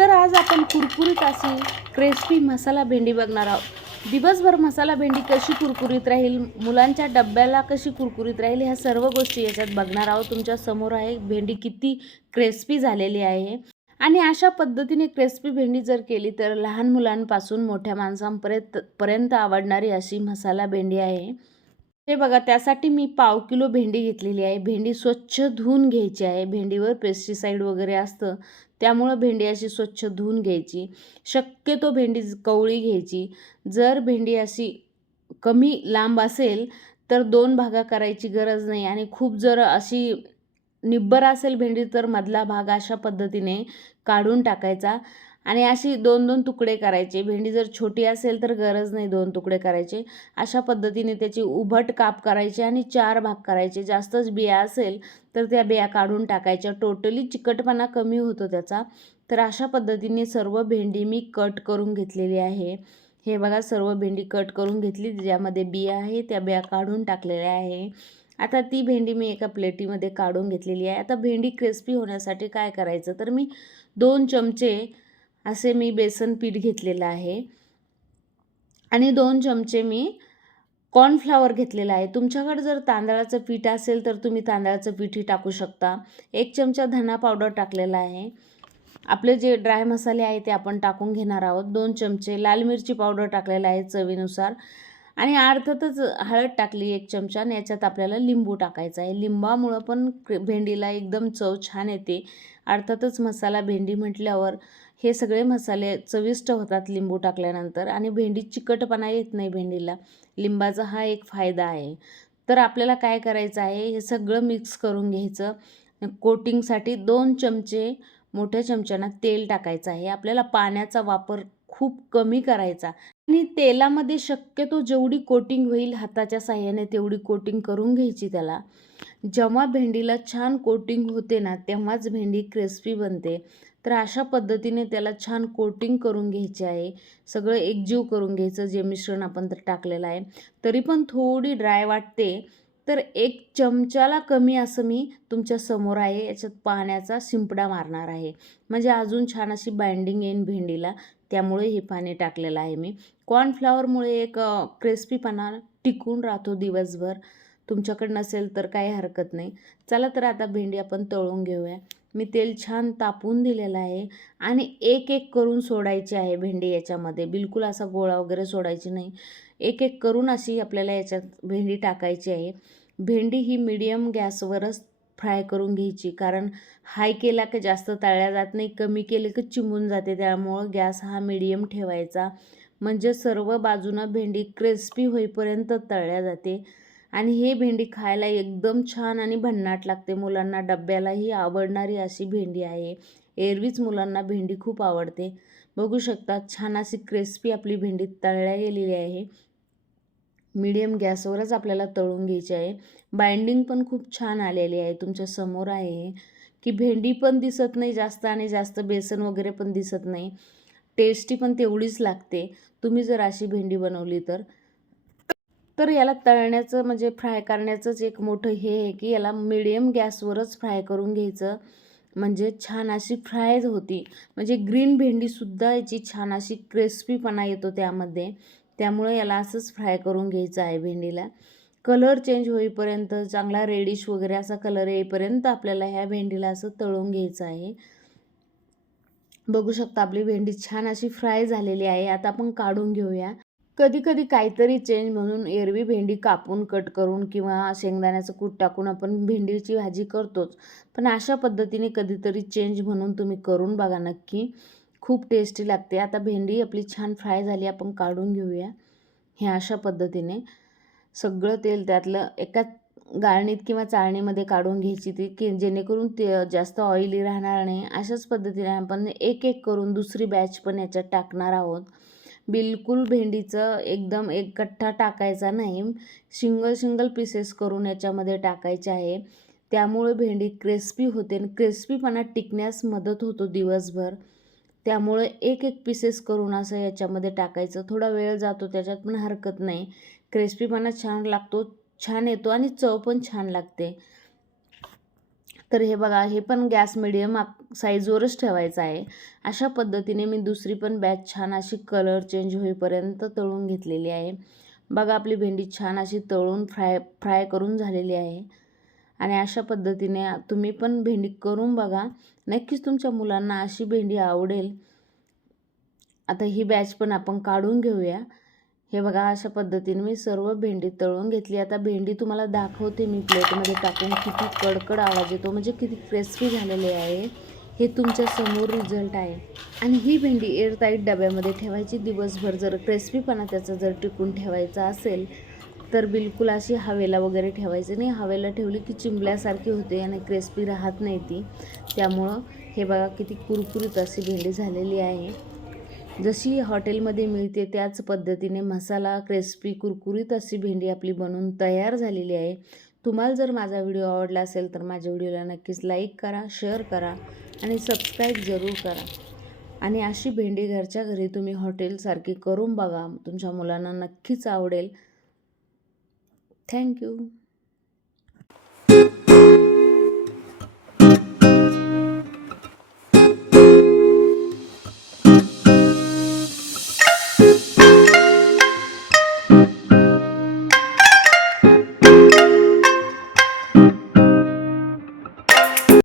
तर आज आपण कुरकुरीत अशी क्रिस्पी मसाला भेंडी बघणार आहोत. दिवसभर मसाला भेंडी कशी कुरकुरीत राहील मुलांच्या डब्याला कशी कुरकुरीत राहील ह्या सर्व गोष्टी याच्यात बघणार आहोत. तुमच्यासमोर आहे भेंडी किती क्रिस्पी झालेली आहे. आणि अशा पद्धतीने क्रिस्पी भेंडी जर केली तर लहान मुलांपासून मोठ्या माणसांपर्यंत पर्यंत आवडणारी अशी मसाला भेंडी आहे. हे बघा त्यासाठी मी पाव किलो भेंडी घेतलेली आहे. भेंडी स्वच्छ धुवून घ्यायची आहे. भेंडीवर पेस्टिसाईड वगैरे असतं त्यामुळं भेंडी अशी स्वच्छ धुवून घ्यायची. शक्यतो भेंडी कवळी घ्यायची. जर भेंडी अशी कमी लांब असेल तर दोन भागा करायची गरज नाही. आणि खूप जर अशी निब्बर असेल भेंडी तर मधला भाग अशा पद्धतीने काढून टाकायचा. आणि अशी दोन दोन तुकडे करायचे. भेंडी जर छोटी असेल तर गरज नाही दोन तुकडे करायचे. अशा पद्धतीने त्याची उभट काप करायचे आणि चार भाग करायचे. जास्तच बिया असेल तर त्या बिया काढून टाकायच्या. टोटली चिकटपणा कमी होतो त्याचा. तर अशा पद्धतीने सर्व भेंडी मी कट करून घेतलेली आहे. हे बघा सर्व भेंडी कट करून घेतली. ज्यामध्ये बिया आहे त्या बिया काढून टाकलेल्या आहे. आता ती भेंडी मी एका प्लेटीमध्ये काढून घेतलेली आहे. आता भेंडी क्रिस्पी होण्यासाठी काय करायचं? तर मी दोन चमचे असे मी बेसन पीठ घेतलेलं आहे. आणि दोन चमचे मी कॉर्नफ्लावर घेतलेला आहे. तुमच्याकडे जर तांदळाचं पीठ असेल तर तुम्ही तांदळाचं पीठही टाकू शकता. एक चमचा धना पावडर टाकलेला आहे. आपले जे ड्राय मसाले आहे ते आपण टाकून घेणार आहोत. दोन चमचे लाल मिरची पावडर टाकलेला आहे चवीनुसार. आणि अर्थातच हळद टाकली एक चमचा आणि याच्यात आपल्याला लिंबू टाकायचा आहे. लिंबामुळं पण भेंडीला एकदम चव छान येते. अर्थातच मसाला भेंडी म्हटल्यावर हे सगळे मसाले चविष्ट होतात लिंबू टाकल्यानंतर आणि भेंडी चिकटपणा येत नाही भेंडीला. लिंबाचा हा एक फायदा आहे. तर आपल्याला काय करायचं आहे? हे सगळं मिक्स करून घ्यायचं. कोटिंगसाठी दोन चमचे मोठ्या चमच्यानं तेल टाकायचं आहे. आपल्याला पाण्याचा वापर खूप कमी करायचा. आणि तेलामध्ये शक्यतो जेवढी कोटिंग होईल हाताच्या साह्याने तेवढी कोटिंग करून घ्यायची त्याला. जेव्हा भेंडीला छान कोटिंग होते ना तेव्हाच भेंडी क्रिस्पी बनते. तर अशा पद्धतीने त्याला छान कोटिंग करून घ्यायचे आहे. सगळं एकजीव करून घ्यायचं जे मिश्रण आपण तर टाकलेलं आहे. तरी पण थोडी ड्राय वाटते. तर एक चमचाला कमी असं मी तुमच्यासमोर आहे याच्यात पाण्याचा शिंपडा मारणार आहे. म्हणजे अजून छान अशी बाइंडिंग येईन भेंडीला त्यामुळे हे पाणी टाकलेलं आहे मी. कॉर्नफ्लावरमुळे एक क्रिस्पीपणा टिकून राहतो दिवसभर. तुमच्याकडे नसेल तर काही हरकत नाही. चला तर आता भेंडी आपण तळून घेऊया. मी तेल छान तापून दिलेलं आहे आणि एक एक करून सोडायची आहे भेंडी याच्यामध्ये. बिलकुल असा गोळा वगैरे सोडायची नाही. एक एक करून अशी आपल्याला याच्यात भेंडी टाकायची आहे. भेंडी ही मीडियम गॅसवरच फ्राय करून घ्यायची. कारण हाय केला की जास्त तळल्या जात नाही कमी केले की चिमून जाते. त्यामुळं गॅस हा मीडियम ठेवायचा. म्हणजे सर्व बाजूनं भेंडी क्रिस्पी होईपर्यंत तळल्या जाते. आणि हे भेंडी खायला एकदम छान आणि भन्नाट लागते. मुलांना डब्यालाही आवडणारी अशी भेंडी आहे. एरवीच मुलांना भेंडी खूप आवडते. बघू शकता छान अशी क्रिस्पी आपली भेंडी तळल्या गेलेली आहे. मीडियम गॅसवरच आपल्याला तळून घ्यायची आहे. बाइंडिंग पण खूप छान आलेली आहे तुमच्यासमोर आहे. की भेंडी पण दिसत नाही जास्त आणि जास्त बेसन वगैरे पण दिसत नाही. टेस्टी पण तेवढीच लागते. तुम्ही जर अशी भेंडी बनवली तर. तर याला तळण्याचं म्हणजे फ्राय करण्याचंच एक मोठं हे आहे की याला मिडियम गॅसवरच फ्राय करून घ्यायचं. म्हणजे छान अशी फ्राय होती. म्हणजे ग्रीन भेंडीसुद्धा याची छान अशी क्रिस्पीपणा येतो त्यामध्ये. त्यामुळे याला असंच फ्राय करून घ्यायचं आहे भेंडीला. कलर चेंज होईपर्यंत चांगला रेडिश वगैरे असा कलर येईपर्यंत आपल्याला ह्या भेंडीला असं तळून घ्यायचं आहे. बघू शकता आपली भेंडी छान अशी फ्राय झालेली आहे. आता आपण काढून घेऊया. कधी कधी काहीतरी चेंज म्हणून एरवी भेंडी कापून कट करून किंवा शेंगदाण्याचं कूट टाकून आपण भेंडीची भाजी करतोच. पण अशा पद्धतीने कधीतरी चेंज म्हणून तुम्ही करून बघा नक्की. खूप टेस्टी लागते. आता भेंडी आपली छान फ्राय झाली आपण काढून घेऊया. हे अशा पद्धतीने सगळं तेल त्यातलं एका गाळणीत किंवा चाळणीमध्ये काढून घ्यायची ती की जेणेकरून ते जास्त ऑइली राहणार नाही. अशाच पद्धतीने आपण एक एक करून दुसरी बॅच पण याच्यात टाकणार आहोत. बिलकुल भेंडीचं एकदम एक टाकायचा नाही. सिंगल सिंगल पीसेस करून याच्यामध्ये टाकायचे आहे. त्यामुळे भेंडी क्रिस्पी होते आणि क्रिस्पीपणा टिकण्यास मदत होतो दिवसभर. त्यामुळे एक एक पीसेस करून असं याच्यामध्ये टाकायचं. थोडा वेळ जातो त्याच्यात पण हरकत नाही. क्रिस्पीपणा छान लागतो छान येतो आणि चव पण छान लागते. तर हे बघा हे पण गॅस मिडियम साईजवरच ठेवायचं आहे. अशा पद्धतीने मी दुसरी पण बॅच छान अशी कलर चेंज होईपर्यंत तळून घेतलेली आहे. बघा आपली भेंडी छान अशी तळून फ्राय फ्राय करून झालेली आहे. आणि अशा पद्धतीने तुम्ही पण भेंडी करून बघा. नक्कीच तुमच्या मुलांना अशी भेंडी आवडेल. आता ही बॅच पण आपण काढून घेऊया. हे बघा अशा पद्धतीने मी सर्व भेंडी तळून घेतली. आता भेंडी तुम्हाला दाखवते मी प्लेटमध्ये टाकून किती कडकड आवाज येतो म्हणजे किती क्रिस्पी झालेले आहे. हे तुमच्यासमोर रिझल्ट आहे. आणि ही भेंडी एअरटाईट डब्यामध्ये ठेवायची. दिवसभर जर क्रिस्पीपणा त्याचा जर टिकून ठेवायचा असेल तर बिलकुल अशी हवेला वगैरे ठेवायची नाही. हवेला ठेवली की चिंबल्यासारखी होते आणि क्रिस्पी राहत नाही ती. त्यामुळं हे बघा किती कुरकुरीत अशी भेंडी झालेली आहे. जशी हॉटेलमध्ये मिळते त्याच पद्धतीने मसाला क्रिस्पी कुरकुरीत अशी भेंडी आपली बनवून तयार झालेली आहे. तुम्हाला जर माझा व्हिडिओ आवडला असेल तर माझ्या व्हिडिओला नक्कीच लाईक करा शेअर करा आणि सबस्क्राईब जरूर करा. आणि अशी भेंडी घरच्या घरी तुम्ही हॉटेलसारखी करून बघा. तुमच्या मुलांना नक्कीच आवडेल. Thank you